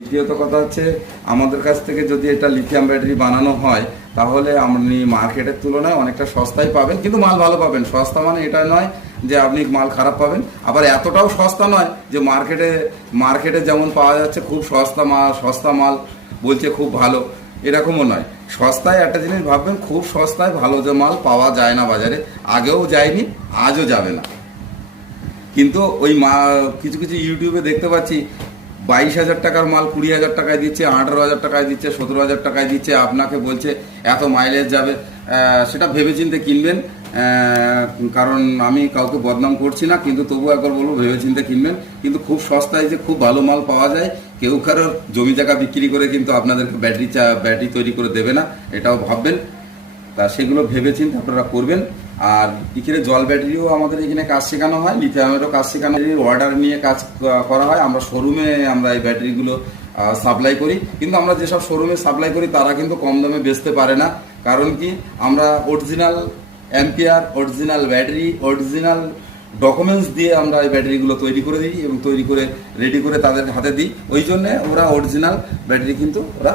দ্বিতীয়ত কথা হচ্ছে, আমাদের কাছ থেকে যদি এটা লিথিয়াম ব্যাটারি বানানো হয় তাহলে আপনি মার্কেটের তুলনায় অনেকটা সস্তায় পাবেন, কিন্তু মাল ভালো পাবেন। সস্তা মানে এটা নয় যে আপনি মাল খারাপ পাবেন, আবার এতটাও সস্তা নয় যে মার্কেটে যেমন পাওয়া যাচ্ছে খুব সস্তা মাল বলছে খুব ভালো, এরকমও নয়। সস্তায় একটা জিনিস ভাববেন, খুব সস্তায় ভালো যে মাল পাওয়া যায় না বাজারে, আগেও যায়নি, আজও যাবে না। কিন্তু ওই কিছু কিছু ইউটিউবে দেখতে পাচ্ছি 22,000 টাকার মাল 20,000 টাকায় দিচ্ছে, 18,000 টাকায় দিচ্ছে, 17,000 টাকায় দিচ্ছে, আপনাকে বলছে এত মাইলেজ যাবে। সেটা ভেবেচিন্তে কিনবেন, কারণ আমি কাউকে বদনাম করছি না, কিন্তু তবু একবার বলবো ভেবেচিন্তে কিনবেন। কিন্তু খুব সস্তায় যে খুব ভালো মাল পাওয়া যায়, কেউ কারোর জমি জায়গা বিক্রি করে কিন্তু আপনাদেরকে ব্যাটারি তৈরি করে দেবে না, এটাও ভাববেন। তা সেগুলো ভেবেচিন্তে আপনারা করবেন। আর এখানে জল ব্যাটারিও আমাদের এখানে কাজ শেখানো হয়, লিথিয়ামেরও কাজ শেখানো হয়, অর্ডার নিয়ে কাজ করা হয়। আমরা শোরুমে আমরা এই ব্যাটারিগুলো সাপ্লাই করি, কিন্তু আমরা যেসব শোরুমে সাপ্লাই করি তারা কিন্তু কম দামে বেচতে পারে না। কারণ কি, আমরা original ampere, original battery, original documents দিয়ে আমরা এই ব্যাটারিগুলো তৈরি করে দিই এবং তৈরি করে রেডি করে তাদের হাতে দিই। ওই জন্যে ওরা অরিজিনাল ব্যাটারি কিন্তু ওরা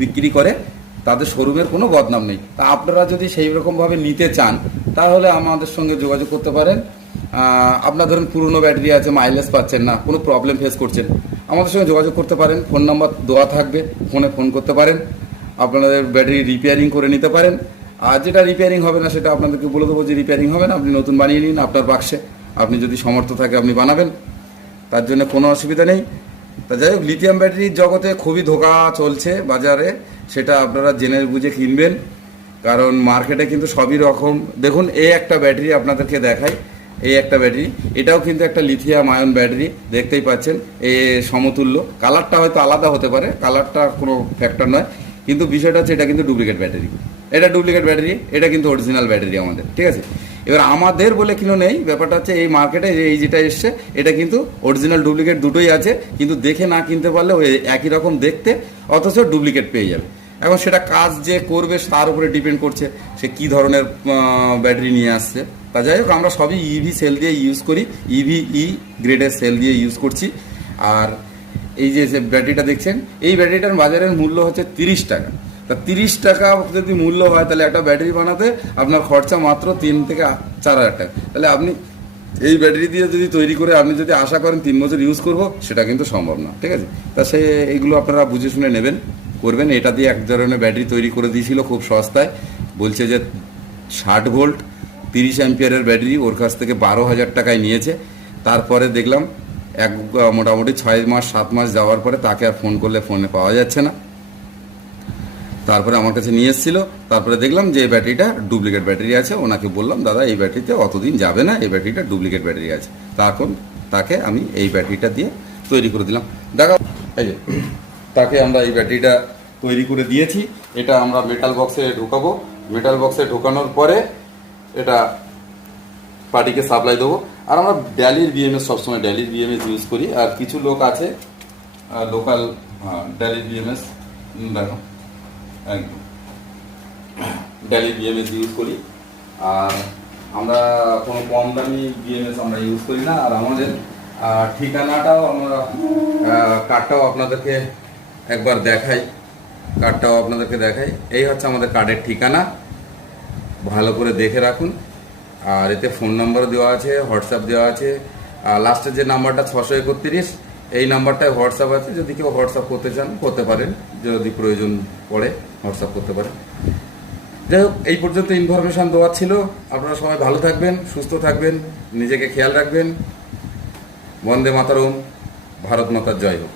বিক্রি করে, তাদের শোরুমের কোনো বদনাম নেই। তা আপনারা যদি সেই রকমভাবে নিতে চান তাহলে আমাদের সঙ্গে যোগাযোগ করতে পারেন। আপনার ধরুন পুরনো ব্যাটারি আছে, মাইলেজ পাচ্ছেন না, কোনো প্রবলেম ফেস করছেন, আমাদের সঙ্গে যোগাযোগ করতে পারেন। ফোন নাম্বার দেওয়া থাকবে, ফোনে ফোন করতে পারেন, আপনাদের ব্যাটারি রিপেয়ারিং করে নিতে পারেন। আর যেটা রিপেয়ারিং হবে না সেটা আপনাদেরকে বলে দেবো যে রিপেয়ারিং হবে না, আপনি নতুন বানিয়ে নিন আপনার বাক্সে। আপনি যদি সামর্থ্য থাকে আপনি বানাবেন, তার জন্য কোনো অসুবিধা নেই। তা যাই হোক, লিথিয়াম ব্যাটারির জগতে খুবই ধোঁকা চলছে বাজারে, সেটা আপনারা জেনে বুঝে কিনবেন। কারণ মার্কেটে কিন্তু সবই রকম। দেখুন, এই একটা ব্যাটারি আপনাদেরকে দেখাই, এই একটা ব্যাটারি, এটাও কিন্তু একটা লিথিয়াম আয়ন ব্যাটারি, দেখতেই পাচ্ছেন। এ সমতুল্য, কালারটা হয়তো আলাদা হতে পারে, কালারটা কোনো ফ্যাক্টর নয়, কিন্তু বিষয়টা হচ্ছে এটা কিন্তু ডুপ্লিকেট ব্যাটারি। এটা ডুপ্লিকেট ব্যাটারি, এটা কিন্তু অরিজিনাল ব্যাটারি আমাদের, ঠিক আছে। এবার আমাদের বলে কিনো নেই, ব্যাপারটা হচ্ছে এই মার্কেটে এই যেটা এসছে এটা কিন্তু অরিজিনাল ডুপ্লিকেট দুটোই আছে, কিন্তু দেখে না কিনতে পারলে ওই একই রকম দেখতে, অথচ ডুপ্লিকেট পেয়ে যাবে। এখন সেটা কাজ যে করবে তার উপরে ডিপেন্ড করছে সে কী ধরনের ব্যাটারি নিয়ে আসছে। তা যাই হোক, আমরা সবই ইভি সেল দিয়ে ইউজ করি, ইভি গ্রেডের সেল দিয়ে ইউজ করছি। আর এই যে ব্যাটারিটা দেখছেন, এই ব্যাটারিটার বাজারের মূল্য হচ্ছে 30 টাকা। তা 30 টাকা যদি মূল্য হয় তাহলে একটা ব্যাটারি বানাতে আপনার খরচা মাত্র 3 থেকে 4,000 টাকা। তাহলে আপনি এই ব্যাটারি দিয়ে যদি তৈরি করে আপনি যদি আশা করেন 3 বছর ইউজ করবো, সেটা কিন্তু সম্ভব না, ঠিক আছে। তা এইগুলো আপনারা বুঝে শুনে নেবেন, করবেন। এটা দিয়ে এক ধরনের ব্যাটারি তৈরি করে দিয়েছিল খুব সস্তায়, বলছে যে 60 ভোল্ট 30 অ্যাম্পিয়ারের ব্যাটারি, ওর কাছ থেকে 12,000 টাকায় নিয়েছে। তারপরে দেখলাম মোটামুটি 6-7 মাস যাওয়ার পরে তাকে আর ফোন করলে ফোনে পাওয়া যাচ্ছে না। তারপরে আমার কাছে নিয়ে এসেছিল, তারপরে দেখলাম যে এই ব্যাটারিটা ডুপ্লিকেট ব্যাটারি আছে। ওনাকে বললাম, দাদা এই ব্যাটারিতে অতদিন যাবে না, এই ব্যাটারিটা ডুপ্লিকেট ব্যাটারি আছে। তখন তাকে আমি এই ব্যাটারিটা দিয়ে তৈরি করে দিলাম। দেখা এই যে তাকে আমরা এই ব্যাটারিটা তৈরি করে দিয়েছি। এটা আমরা মেটাল বক্সে ঢোকাবো, মেটাল বক্সে ঢোকানোর পরে এটা পার্টিকে সাপ্লাই দেবো। আর আমরা ড্যালির বিএমএস, সবসময় ড্যালির বিএমএস ইউজ করি। আর কিছু লোক আছে লোকাল ড্যালির বিএমএস, দেখো একদম ড্যালির বিএমএস ইউজ করি। আর আমরা কোনো কম দামি বিএমএস আমরা ইউজ করি না। আর আমাদের ঠিকানাটাও আমরা কার্ডটাও আপনাদেরকে একবার দেখাই, এই হচ্ছে আমাদের কার্ডের ঠিকানা, ভালো করে দেখে রাখুন। আর এতে ফোন নাম্বার দেওয়া আছে, হোয়াটসঅ্যাপ দেওয়া আছে। লাস্টের যে নাম্বারটা 631, এই নাম্বারটায় হোয়াটসঅ্যাপ আছে, যদি কেউ হোয়াটসঅ্যাপ করতে চান করতে পারেন, যদি প্রয়োজন পড়ে হোয়াটসঅ্যাপ করতে পারেন। যাই হোক, এই পর্যন্ত ইনফরমেশান দেওয়া ছিল। আপনারা সবাই ভালো থাকবেন, সুস্থ থাকবেন, নিজেকে খেয়াল রাখবেন। বন্দে মাতরম, ভারত মাতার জয় হোক।